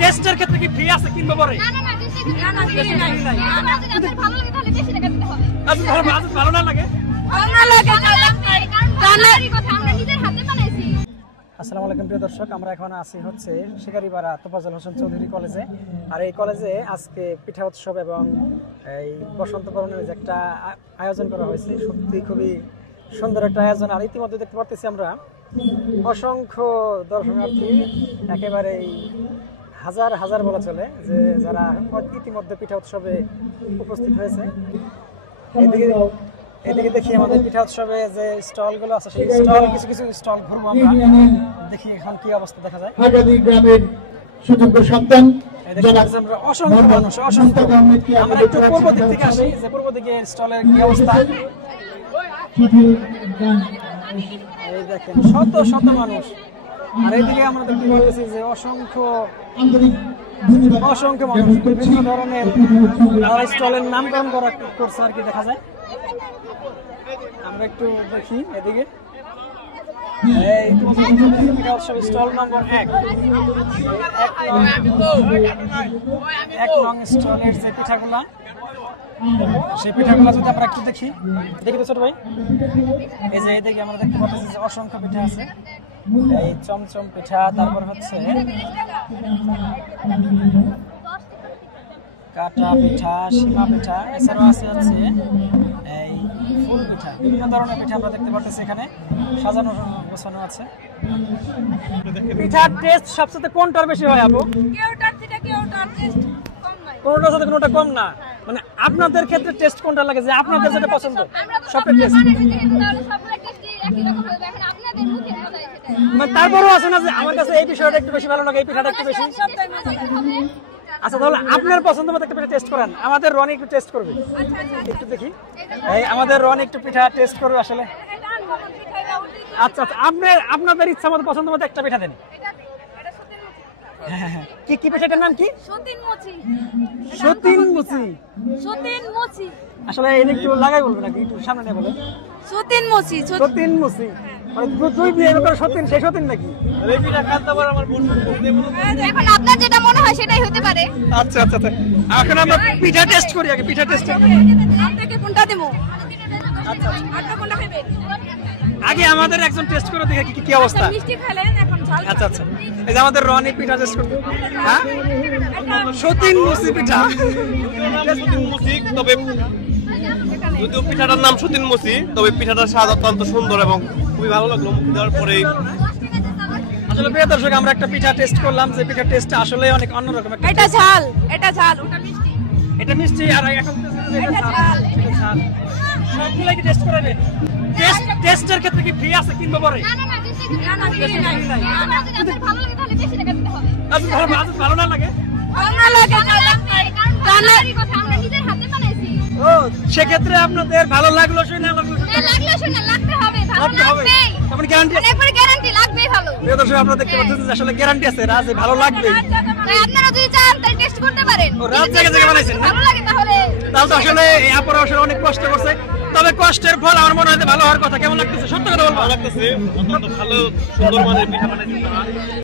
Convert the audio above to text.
টেস্টের ক্ষেত্রে কি ফ্রি আছে কিংবা পরে? না না না বেশি না না আপনাদের ভালো লাগে তাহলে বেশি টাকা দিতে হবে। আচ্ছা ভালো না লাগে? ভালো না লাগে কারণ কথা আমরা নিজের হাতে বানাইছি। আসসালামু আলাইকুম প্রিয় দর্শক, আমরা এখন আছি হচ্ছে শিকারিপাড়া তোফাজ্জল হোসেন চৌধুরী কলেজে। আর এই কলেজে আজকে পিঠা উৎসব এবং এই বসন্ত বরণের যে একটা আয়োজন করা হয়েছে, সত্যি খুবই সুন্দর একটা আয়োজন। আর ইতিমধ্যে দেখতে পাচ্ছি আমরা অসংখ্য দর্শনার্থী, একেবারে হাজার হাজার বলা চলে, যে যারা ইতিমধ্যে পিঠা উৎসবে উপস্থিত হয়েছে। এদিকে দেখি আমাদের পিঠা উৎসবে যে স্টলগুলো আছে, সেই স্টল কিছু কিছু স্টল ঘুরবো আমরা, দেখি এখন কি অবস্থা দেখা যায়। হাজারী গ্রামের সুযোগ্য সন্তান আমরা অসংখ্য মানুষ, অসংখ্য। আমরা একটু পূর্ব দিক থেকে আসি, যে পূর্ব দিকে স্টলের কি অবস্থা। এই দেখেন শত শত মানুষ। আর এইদিকে আমরা দেখতে পাচ্ছি যে অসংখ্য মানুষ বিভিন্ন ধরনের স্টলের নামকরণ করছে আর কি দেখা যায়। আমরা একটু দেখি এদিকে স্টল নম্বর 1 নং স্টলের যে পিঠাগুলা, সেই পিঠাগুলা যদি আমরা একটু দেখি তো ছোট ভাই, এই যে এদিকে আমরা দেখতে পাচ্ছি যে অসংখ্য পিঠা আছে। এই চমচম পিঠা, তারপর হচ্ছে কাটা পিঠা, সীমা পিঠা, এছাড়াও আছে হচ্ছে এই ফুল পিঠা। বিভিন্ন ধরনের পিঠা আমরা দেখতে পাচ্ছি এখানে সাজানো গোছানো আছে। পিঠার টেস্ট সবচেয়ে কোনটার বেশি হয় আপু? কেউটার থেকে কেউটার টেস্ট কম নাই, কোনটার সাথে কোনটা কম না। মানে আপনাদের ক্ষেত্রে টেস্ট কোনটা লাগে, যে আপনাদের যেটা পছন্দ সবটা টেস্ট? মানে তারপরেও আছে না যে আমার কাছে এই বিষয়টা একটু বেশি ভালো লাগে, এই পিঠাটা একটু বেশি। আচ্ছা তাহলে আপনার পছন্দ মতো একটা পিঠা টেস্ট করেন, আমাদের রনি একটু টেস্ট করবে। একটু দেখি, এই আমাদের রনি একটু পিঠা টেস্ট করবে আসলে। আচ্ছা আচ্ছা, আপনাদের ইচ্ছা মতো পছন্দ মতো একটা পিঠা দেন। কি কি পিঠাটার নাম কি? সতীন মুচি। আসলে এটা একটু লাগাই বলবেন নাকি, একটু সামনে নিয়ে বলেন। সতীন মুচি মানে দুই বিয়ে করে সতীন, সেই সতীন নাকি? এখন আপনার যেটা মনে হয় সেটাই হতে পারে। আচ্ছা আচ্ছা আচ্ছা, এখন আমরা পিঠা টেস্ট করি আগে। পিঠা টেস্ট আপনাকে কোনটা দেবো? আচ্ছা আপনি কোনটা খাবেন? আগে আমাদের একজন টেস্ট করে দেখে কি অবস্থা। মিষ্টি খেলেন, এখন ঝাল। আচ্ছা আচ্ছা, এই যে আমাদের রনি পিঠা টেস্ট করতে। হ্যাঁ, সতীন মুচি পিঠা। তবে যদিও পিঠাটার নাম সতীন মুচি, তবে পিঠাটার স্বাদ অত্যন্ত সুন্দর এবং খুবই ভালো লাগলো মুখে দেওয়ার পরেই। আসলে প্রিয় দর্শক, আমরা একটা পিঠা টেস্ট করলাম, যে পিঠা টেস্ট আসলে অনেক অন্যরকম। এটা ঝাল, ওটা মিষ্টি। এটা মিষ্টি, আর এখন এটা ঝাল। সবগুলাই কি টেস্ট করাবেন? টেস্টের ক্ষেত্রে কি ফ্রি আছে কিংবা পরে? না না বেশি না আপনাদের ভালো লাগে তাহলে বেশি টাকা দিতে হবে। আচ্ছা ভালো না লাগে? ভালো না লাগে কারণ কথা আমরা নিজের হাতে বানাইছি। ও, সেক্ষেত্রে আপনাদের ভালো লাগলো শুনে না লাগলো শুনে লাগতে হবে, ভালো লাগবে। আপনি গ্যারান্টি? একবারে গ্যারান্টি লাগবেই ভালো। প্রিয় দর্শক, আপনারা দেখতে পাচ্ছেন যে আসলে গ্যারান্টি আছে রাজ ভালো লাগবে। আপনারা যদি চান তাহলে টেস্ট করতে পারেন। ও, রাত জায়গা বানাইছেন না? ভালো লাগে তাহলে তো আসলে এই আপুরা আসলে অনেক কষ্ট করছে, তবে কষ্টের ফল আমার মনে হয় ভালো হওয়ার কথা। কেমন লাগতেছে? সত্য কথা বলবো, ভালো লাগতেছে, অত্যন্ত ভালো সুন্দর মানের পিঠা বানাইছেন তারা।